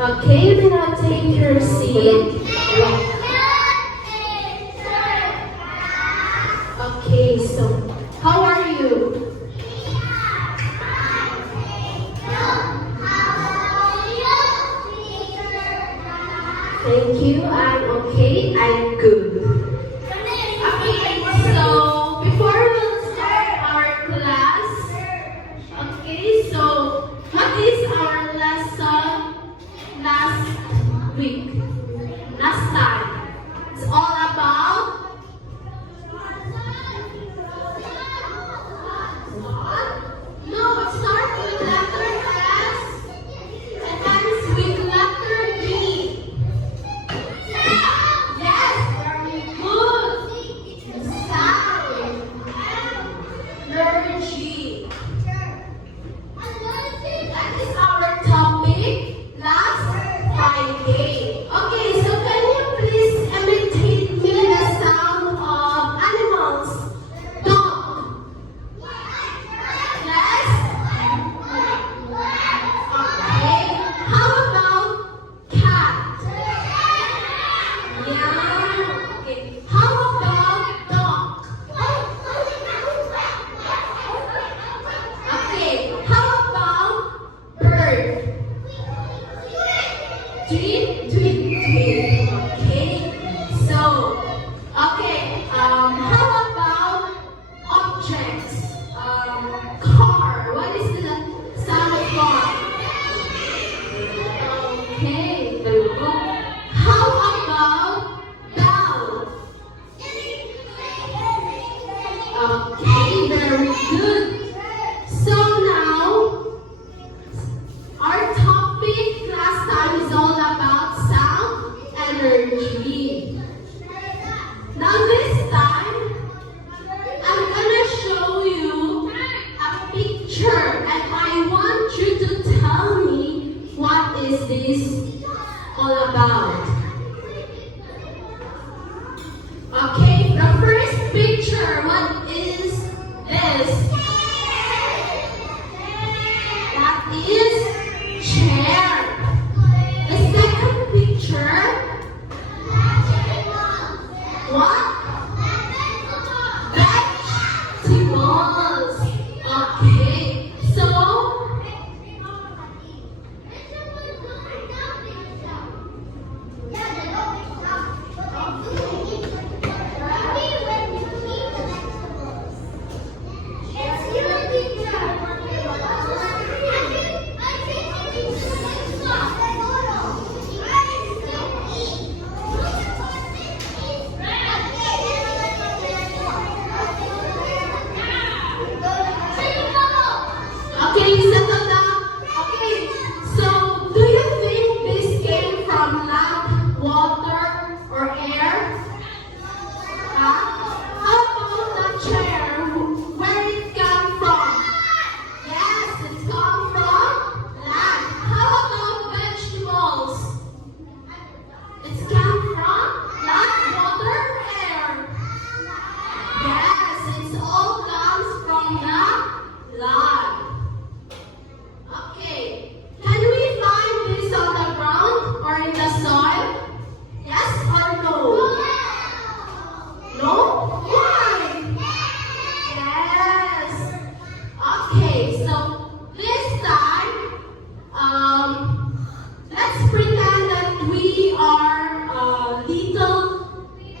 Okay, you may now take your seat. Okay, so how are you? Thank you. I'm okay. I'm good. Okay, so before we start our class, okay, so what is our lesson last week? Last time. It's all about no, it starts with letter S and ends with letter G. Yes, very good. Sound. Letter G. That is our topic last Friday. Okay, so can you please imitate me the sound of animals? Dog. Yes? Okay. How about cat? Yeah. Okay. How about dog? Okay. How about bird? Tweet, tweet, tweet. Okay. So, okay. How about objects? Car. What is the sound of car? Okay. Very good. How about bell? Okay. Very good. So now, our topic last time is all about sound energy. Now this time, I'm gonna show you a picture and I want you to tell me what is this all about. Okay, the first picture, what is this? That is chair. The second picture, what? Vegetables. Okay, so okay, settle down. Okay, so do you think this came from land, water, or air? Huh? How about the chair? Where it come from? Yes, it come from land. How about vegetables? It come from land, water, air. Yes, it all comes from the land. Okay, can we find this on the ground or in the soil? Yes or no? No? Why? Yes. Okay, so this time, let's pretend that we are little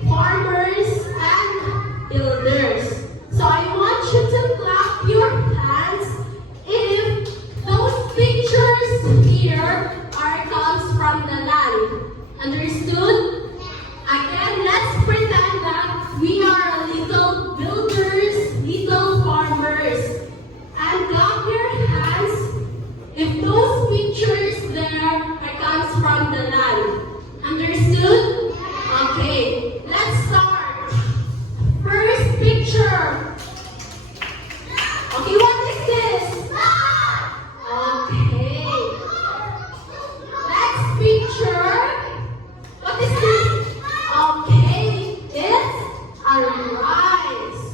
farmers and builders. So I want you to clap your hands if those pictures here comes from the land. Understood? Again, let's pretend that we are little builders, little farmers. And clap your hands if those pictures there comes from the land. Understood? Okay, let's start. First picture. Okay, what is this? Okay. Next picture. What is this? Okay, it's a rice.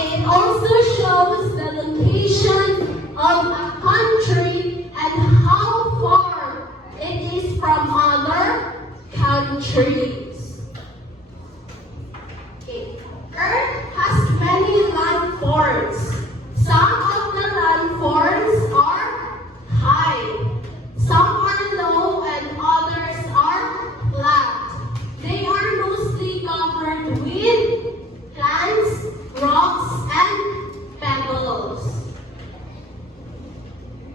Okay, it also shows the location of a country and how far it is from other countries. Okay, Earth has many landforms. Some of the landforms are high, some are low, and others are flat. They are mostly covered with plants, rocks, and pebbles.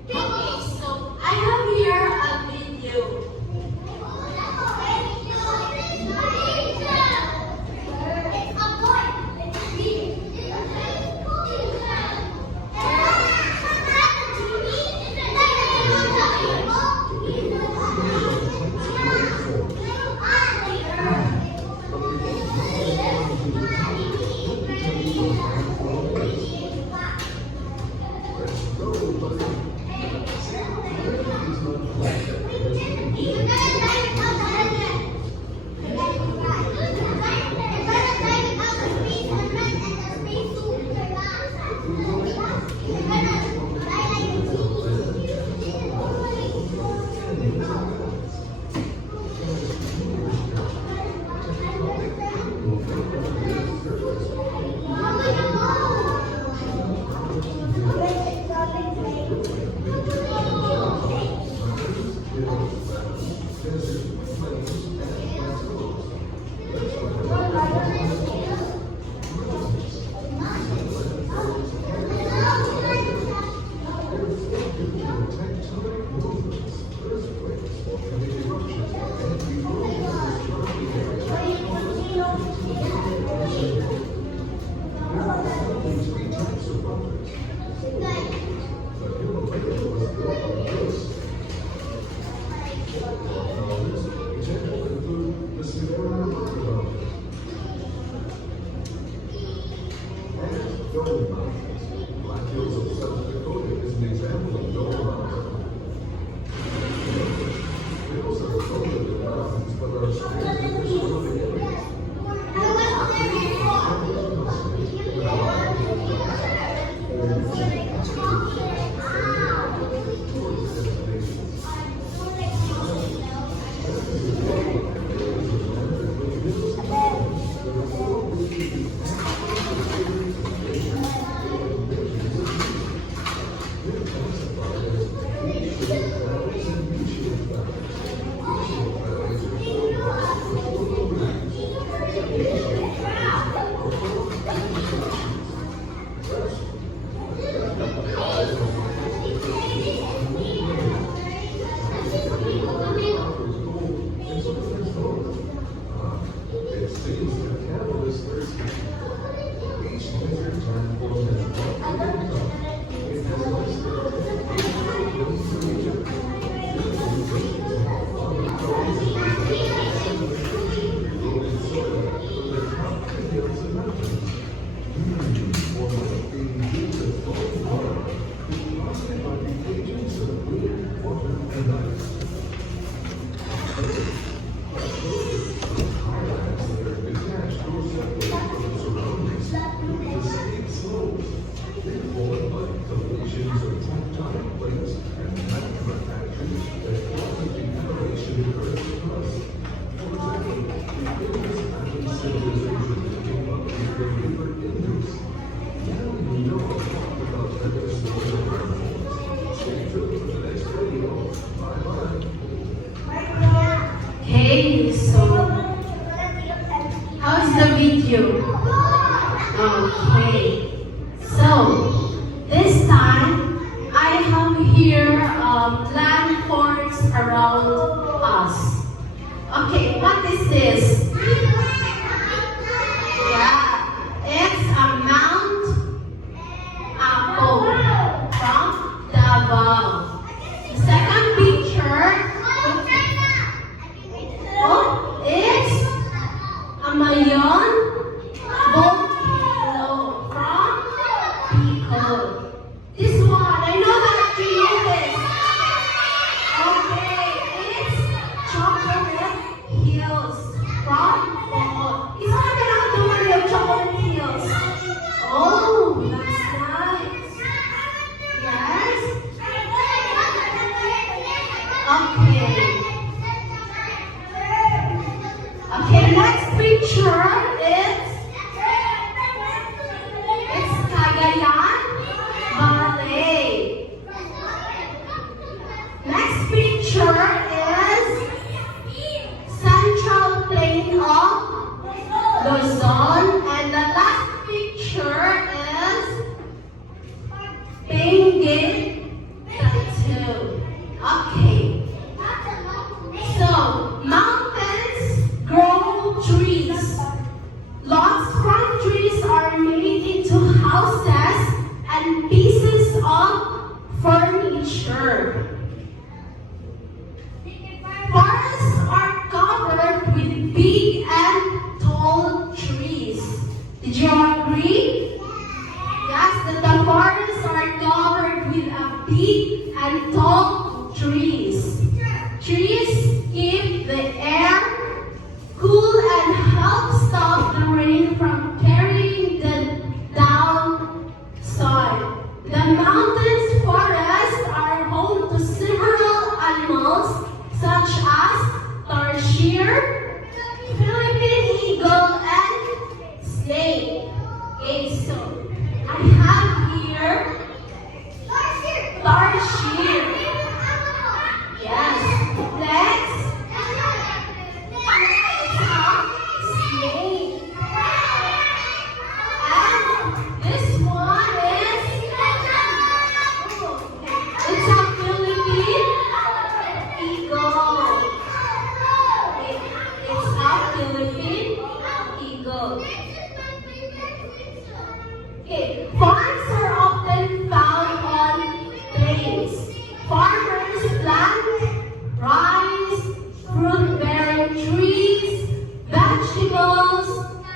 Okay, so I have here a video. Okay, so how's the video? Okay, so this time I have here landforms around us. Okay, what is this? Yeah, it's a Mount Apo from Davao. The second picture. Oh, it's a Mayon volcano from Bicol. This one, I know that you know this. Okay, it's Chocolate Hills from Bicol. Isa ka na nakatuloy yung Chocolate Hills. Oh, nature. Forests are covered with big and tall trees. Did you agree? Yes, that the forests are covered with a big and tall trees. Trees keep the air cool and help stop the rain from carrying the down soil. The mountains forests are home to several animals such as tarsier, Philippine eagle, and snake. Okay, so I have here tarsier. Yes. Next, snake. And this one is it's a Philippine eagle. It's a Philippine eagle. Okay, farms are often found on plains. Farmers plant rice, fruit-bearing trees, vegetables,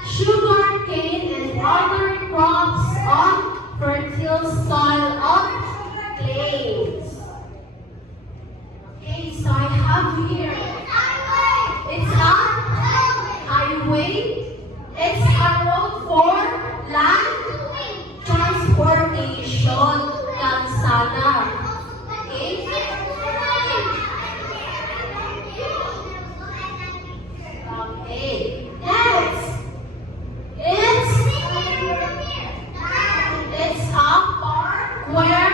sugar cane, and other crops on fertile soil of plains. Okay, so I have here. It's a highway. It's a road for land transportation, kalsada. Okay? Okay. Next, it's a park where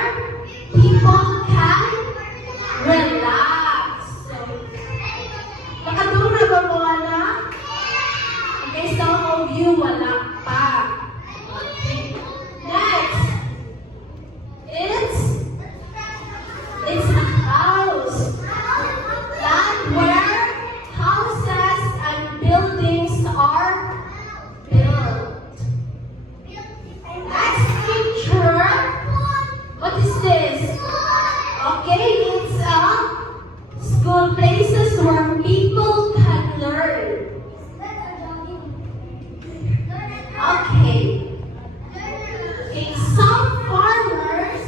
people can relax. So, nakatulog na ba mga anak? Okay, some of you wala pa. Okay. Next, it's a house. Land where houses and buildings are built. Next picture. What is this? Okay, it's a school, places where people can learn. Okay. Okay, some farmers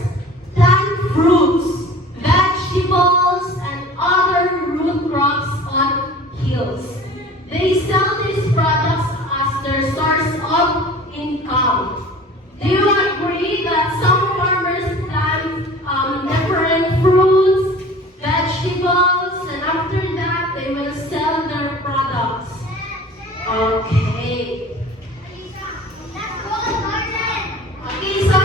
plant fruits, vegetables, and other root crops on hills. They sell these products as their source of income. Do you agree that some farmers plant different fruits, vegetables, and after that they will sell their products? Okay. Okay, so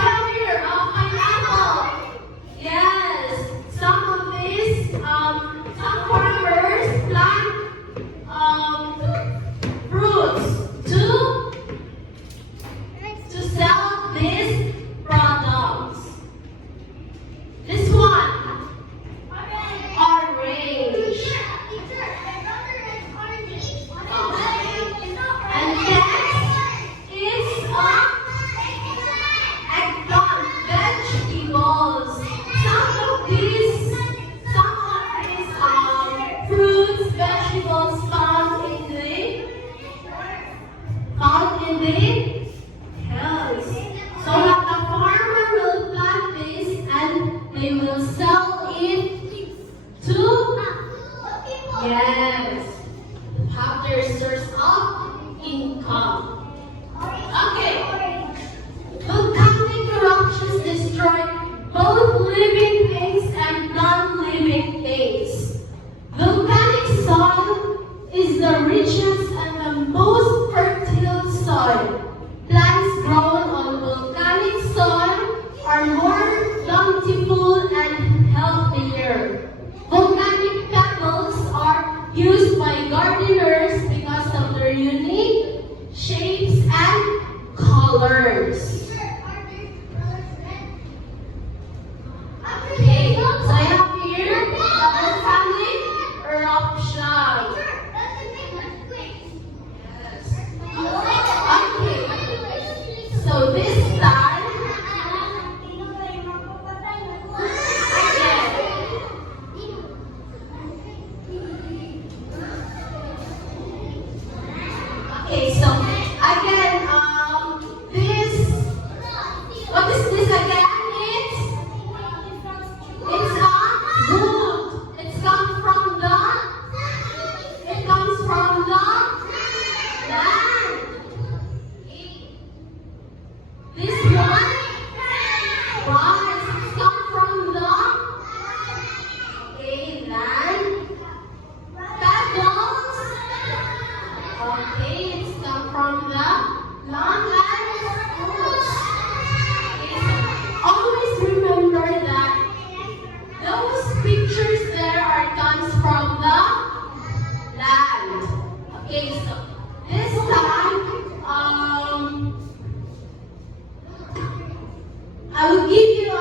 I will give you a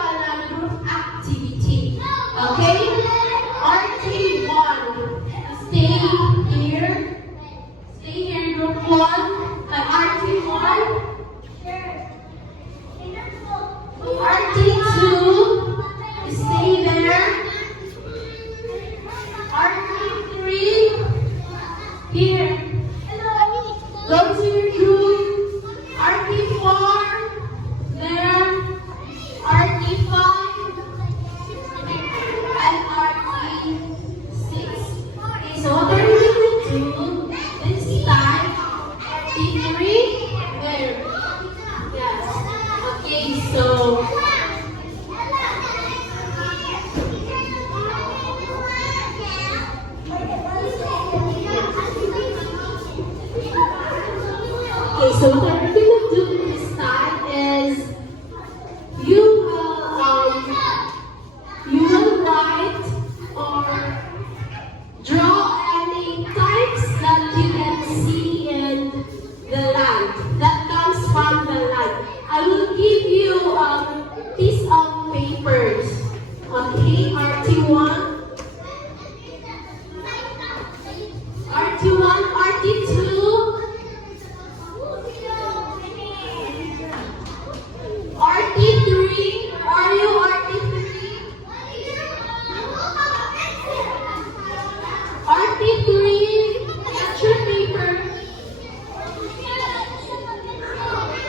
group activity. Okay? RT1. Stay here. Stay here, group 1. RT1. RT2. Stay there. RT3. Here. Go to your group. RT4. There. RT5. And RT6. Okay, so what are we going to do this time? RT3. There. Yes. Okay, so. Okay, so what we're going to do this time is you will write or draw any types that you can see in the land that comes from the land. I will give you a piece of papers. Okay, RT1, RT1, RT2. RT3, are you RT3? RT3, that's your paper.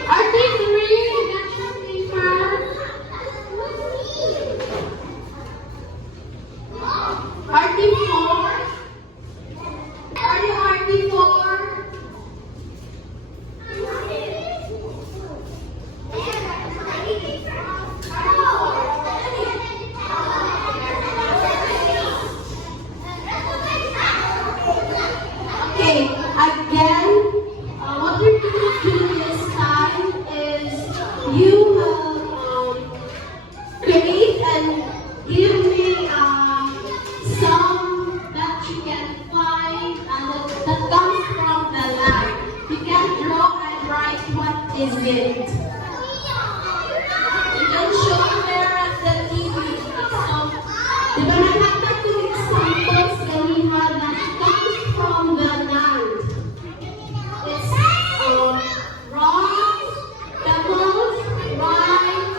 RT3, that's your paper. RT4, are you RT4? Okay, again, what we're going to do this time is you will create and give me some that you can find that comes from the land. You can draw and write what is it. You can show there at the TV. So, di ba nakita ko yung samples kanina that comes from the land? It's rocks, pebbles, rice,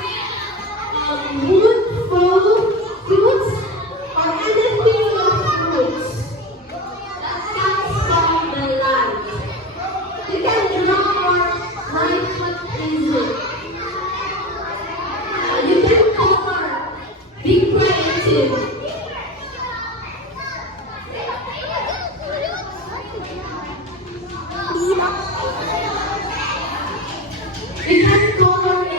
wood, fruits, or anything of fruits that comes from the land. You can draw or write what is it. You can color. Be creative. You can color it.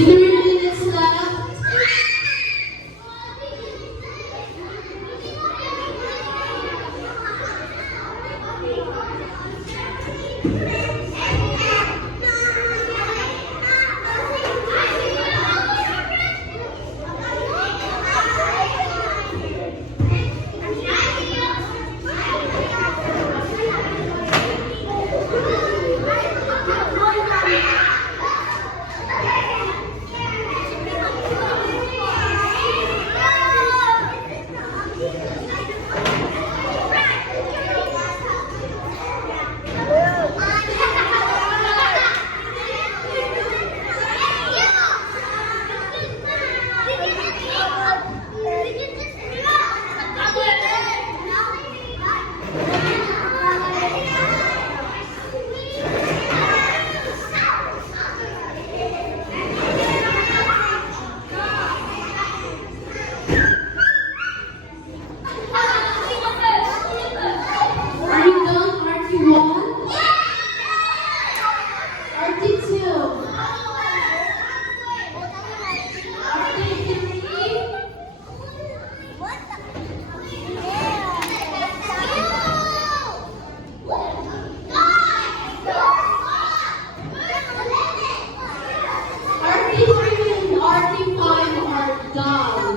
3 minutes left. Are you done, RT1? RT2? RT3? RT3 and RT5 are done.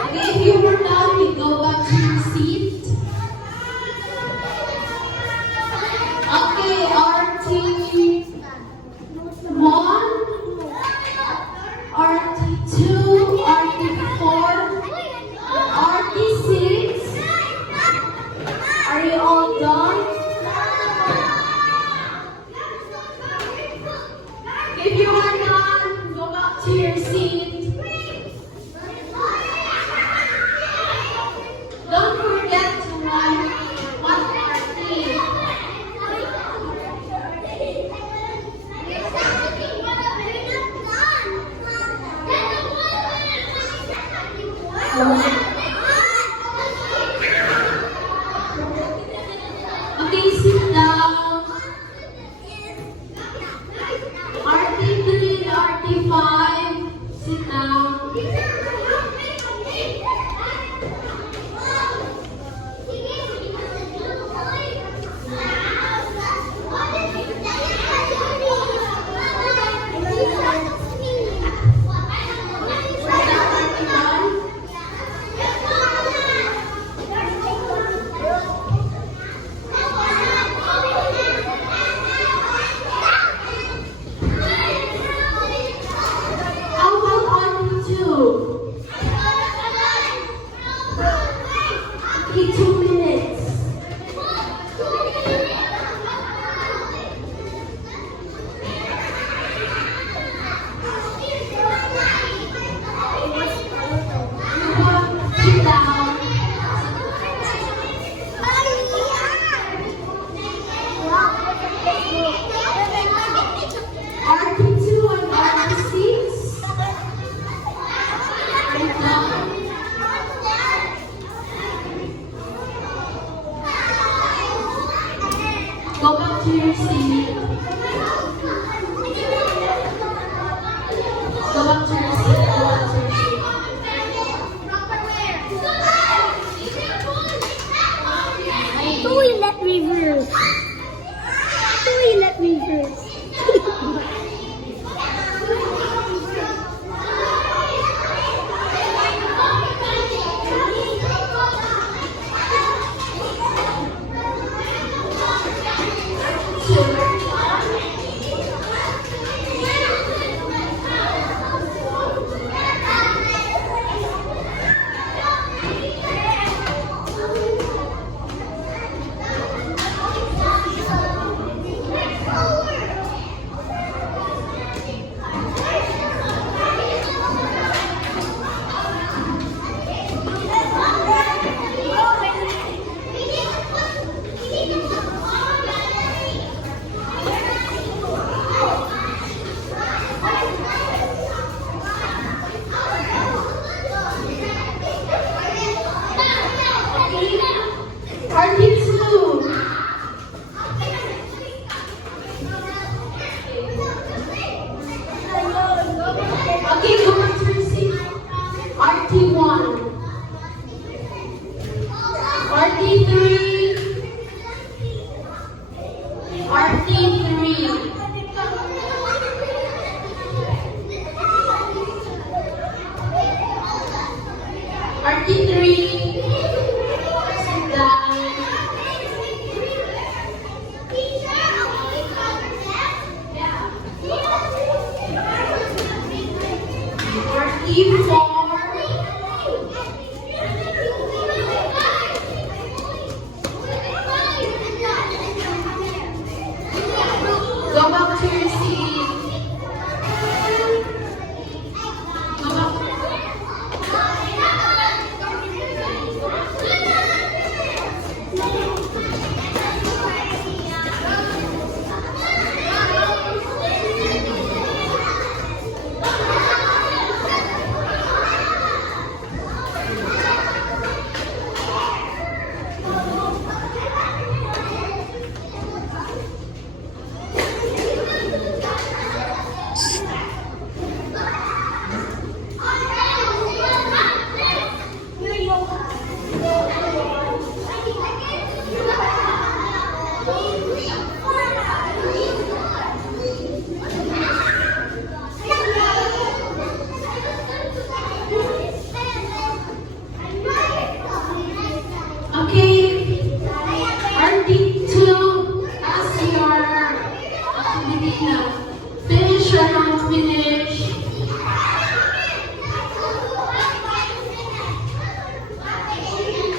Okay, if you were done, we go back to your seat. Okay, RT1, RT2, RT4, RT6. Are you all done? If you are done, go back to your seat. Don't forget to write what RT. Okay, sit down. RT3 and RT5, sit down. How about RT2? Okay, 2 minutes. Sit down. RT2 and RT6. Are you done? Go back to your seat. Go back to your seat. Go back to your seat. Toilet reverse. Toilet reverse. Tina. Finish or not finish?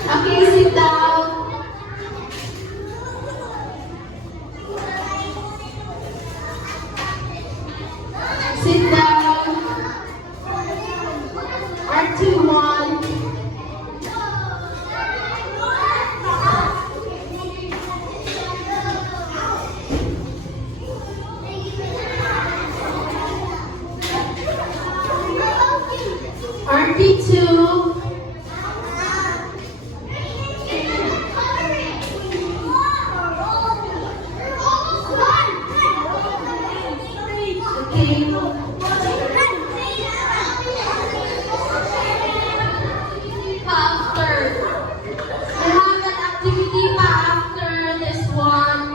Okay, sit down. Sit down. R21. RP2. Okay. After. We have an activity pa after this one.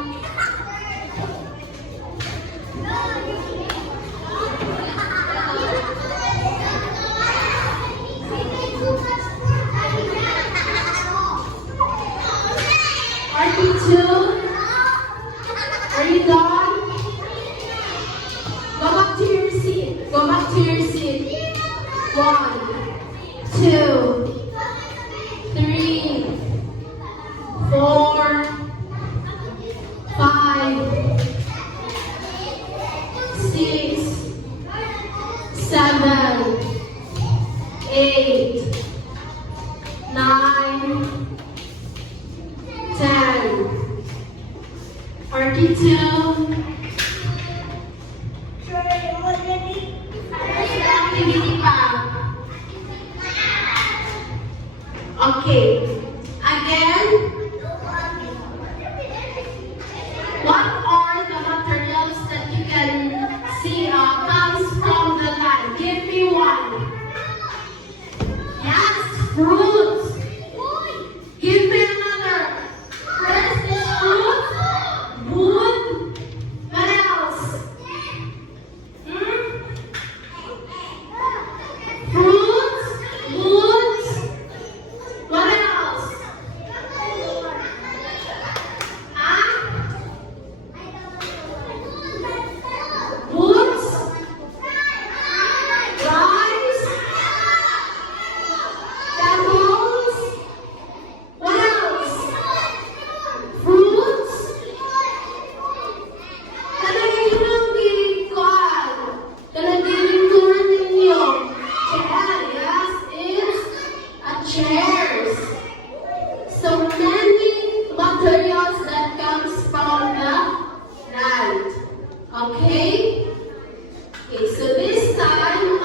RP2. Are you done? Go back to your seat. Go back to your seat. 1, 2, 3, 4, 5, 6, 7, 8, 9, 10. RP2. Activity pa. Okay. Again, what are the materials that you can see comes from the land? Give me one. Yes, fruits. Give me another. First is fruit, wood. What else? Fruits, woods. What else? Huh? Woods, rice, apples. What else? Fruits. Talagay ko na ninyo. Chair, yes, is a chairs. So many materials that comes from the land. Okay? Okay, so this time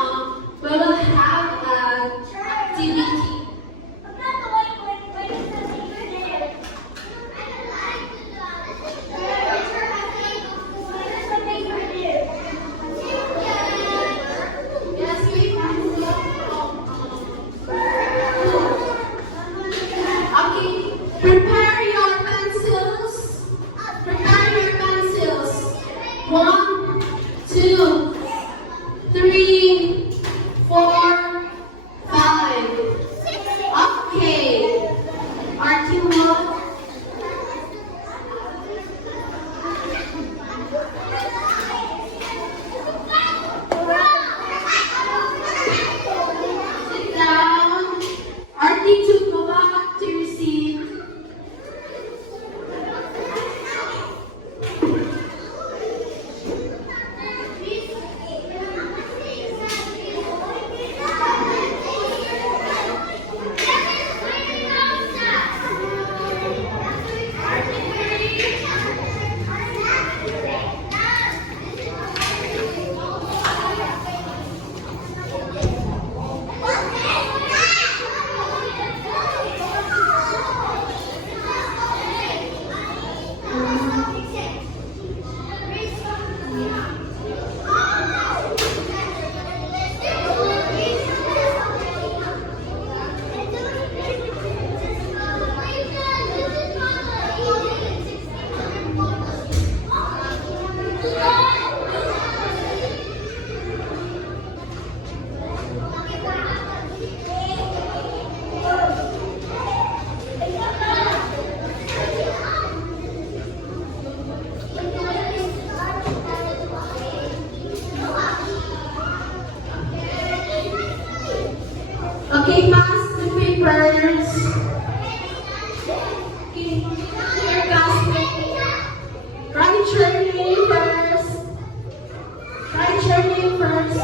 we will have an activity. Yes, we okay, prepare your pencils. Prepare your pencils. 1, Okay, pass the papers. Okay, here, classmate. Write your name first. Write your name first.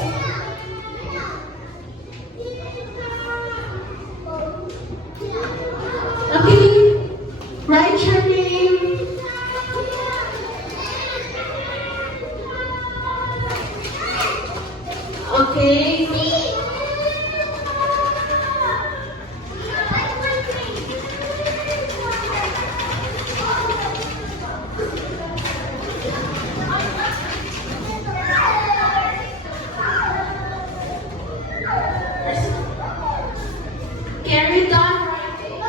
Okay, write your name. Okay. Carry done writing.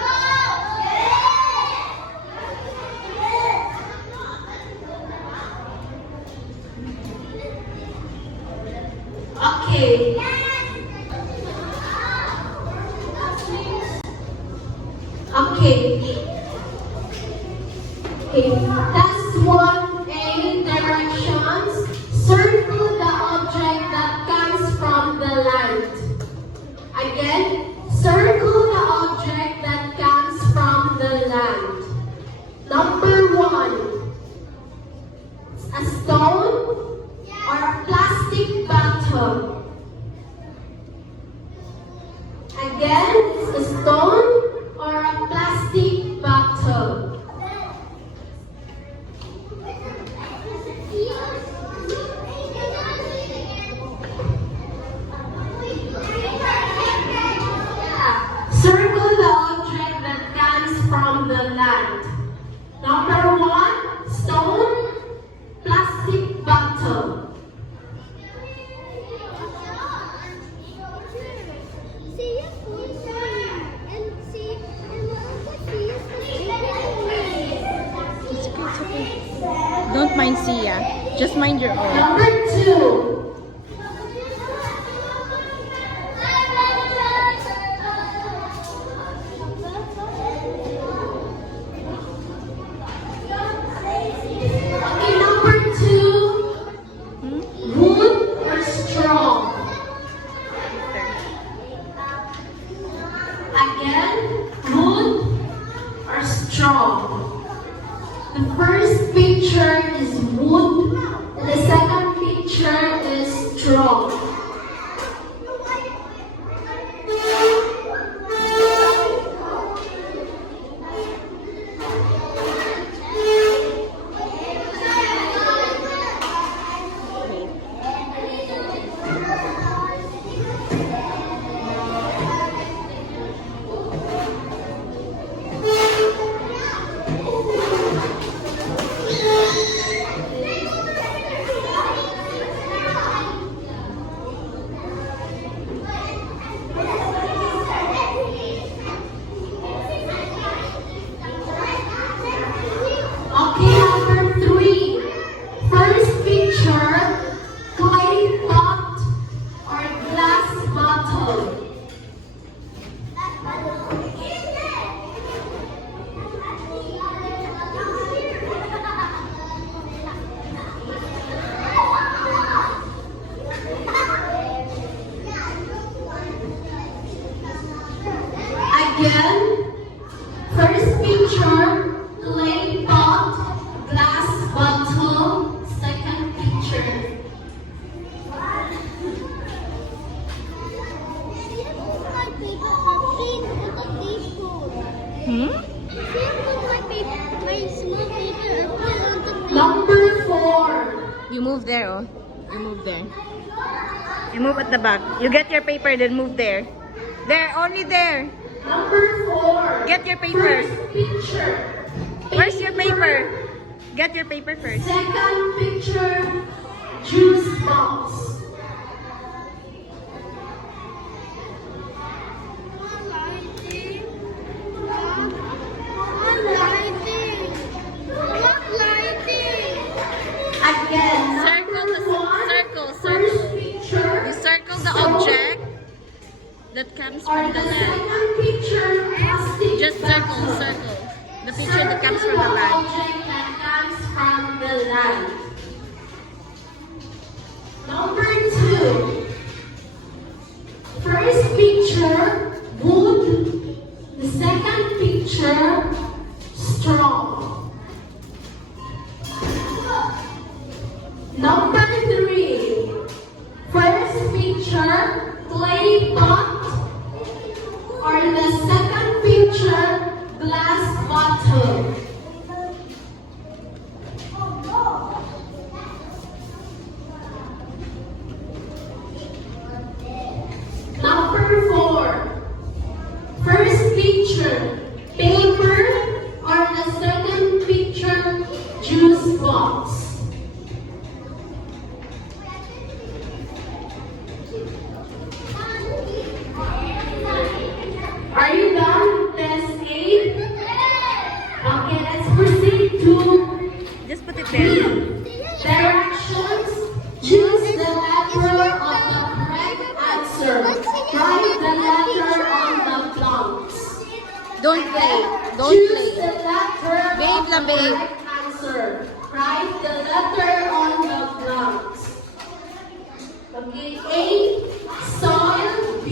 Okay. Okay. Okay. That's 1A directions. Circle the object that comes from the land. Again, circle the object that comes from the land. Number 1. A stone or a plastic bottle. Again, it's a stone or a plastic bottle. Circle the object that comes from the land. Number 1, stone, plastic bottle. Don't mind Sia. Just mind your own. Number 2. Okay, number 2. Wood or straw? Again, wood or straw? The first picture is wood, and the second picture is straw. Okay, number 3. First picture, clay pot or glass bottle. Again, first picture, clay pot, glass bottle, second picture. Number 4. You move there, oh. You move there. You move at the back. You get your paper, then move there. There, only there. Number 4. Get your paper. First picture. Where's your paper? Get your paper first. Second picture, juice box. Again, Circle the number 1. circle. First picture. You circle the stone, object that comes or from the the land. second picture, plastic Just bottle. circle. The picture that comes from the land. Object that comes from the land. Number 2. First picture, Number 3. First picture, clay pot. Or the second picture, glass bottle. Number 4. First picture, paper. Or the second picture, juice box. Are you done with test 8? Okay, let's proceed to Just put it there. directions. Choose the letter of the correct answer. Write the letter on the blanks. Don't play. Don't Choose play. the letter Babe of lang, the babe. correct answer. Write the letter on the blanks. Okay, A, soil. B,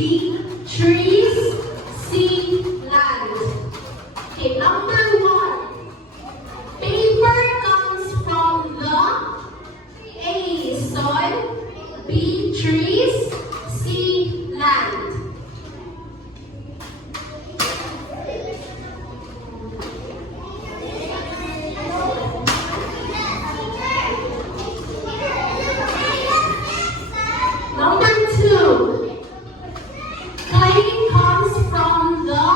trees. C, land. Okay, number 1. Paper comes from the A, soil. B, trees. C, land. Number 2. Clay comes from the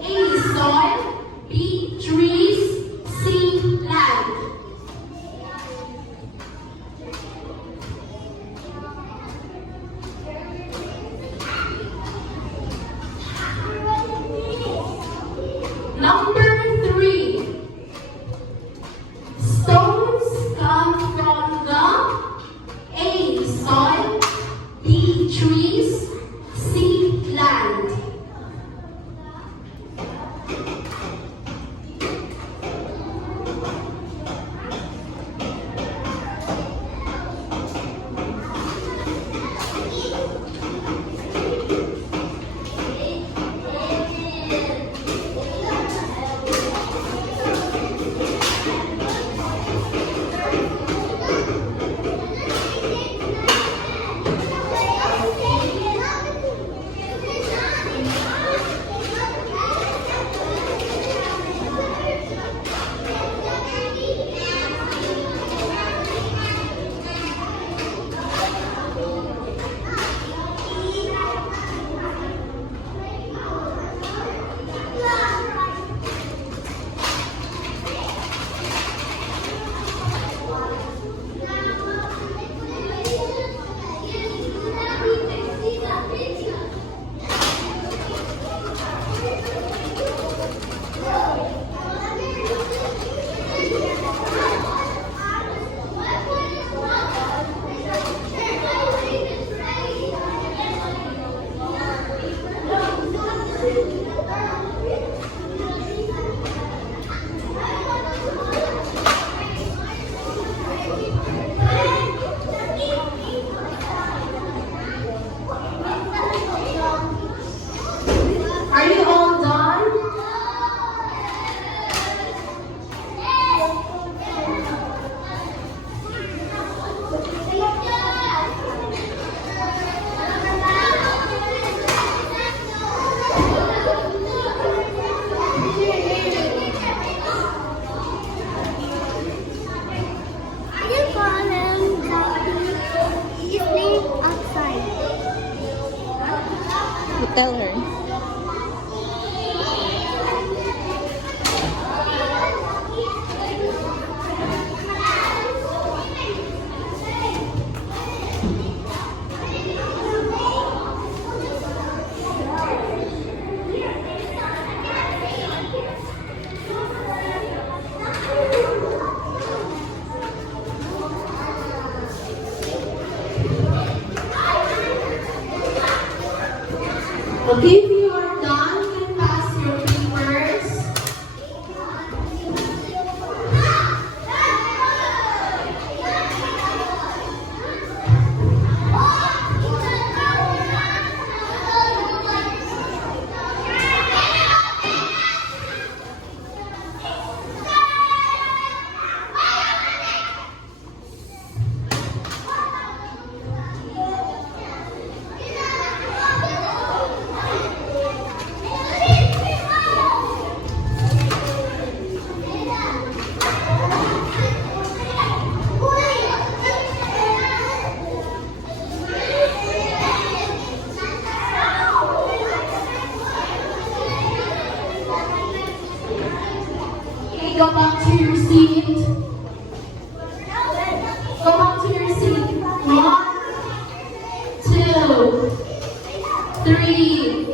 A, soil. B, trees. C, land. Number 3. Stones come from the A, soil. B, trees. C, land. Are you all done? Your column is laid outside. You tell her. Okay, your seat. Go back to your seat. 1, 2, 3.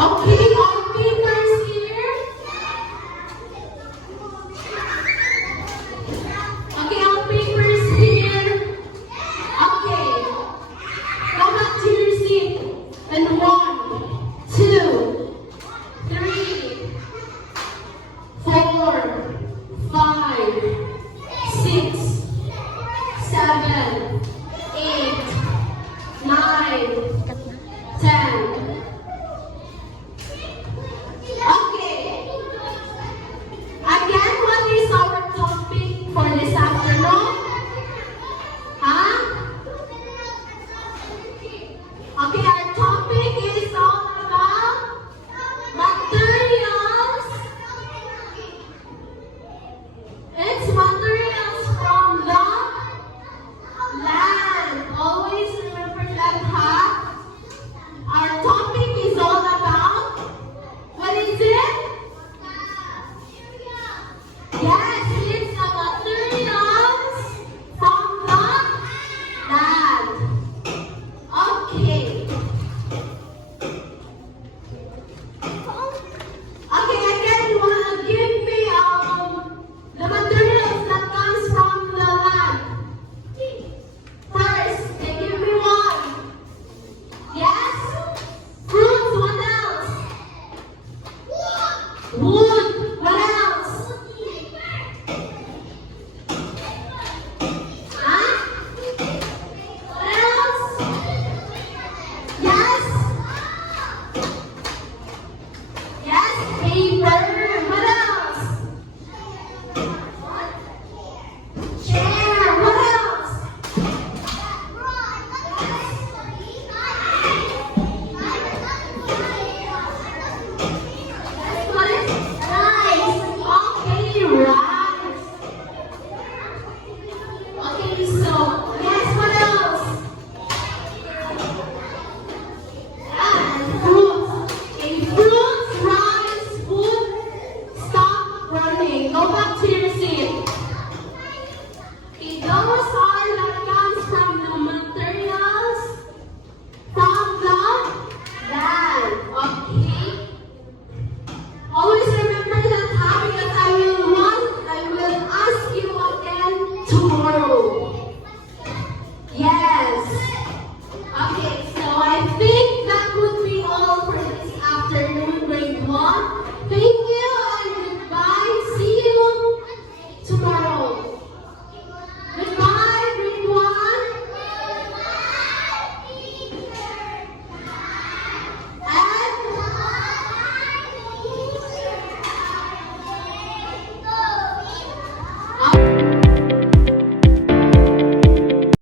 Okay, our papers here. Okay, our papers here. Okay. Go back to your seat. And 1, 2, 3, 4, 5, 6, 7, 8, 9, 10. Okay. Again, what is our topic for this afternoon? Huh? Okay, our topic is all about materials. It's materials from the land. Always remember that, huh? Our topic is all about, what is it? Yes, it's the materials from the land. Okay. Okay, again, you wanna give me the materials that comes from the land. First, they give me 1. Yes? Fruits, what else? Wood, what else? Huh? What else? Yes?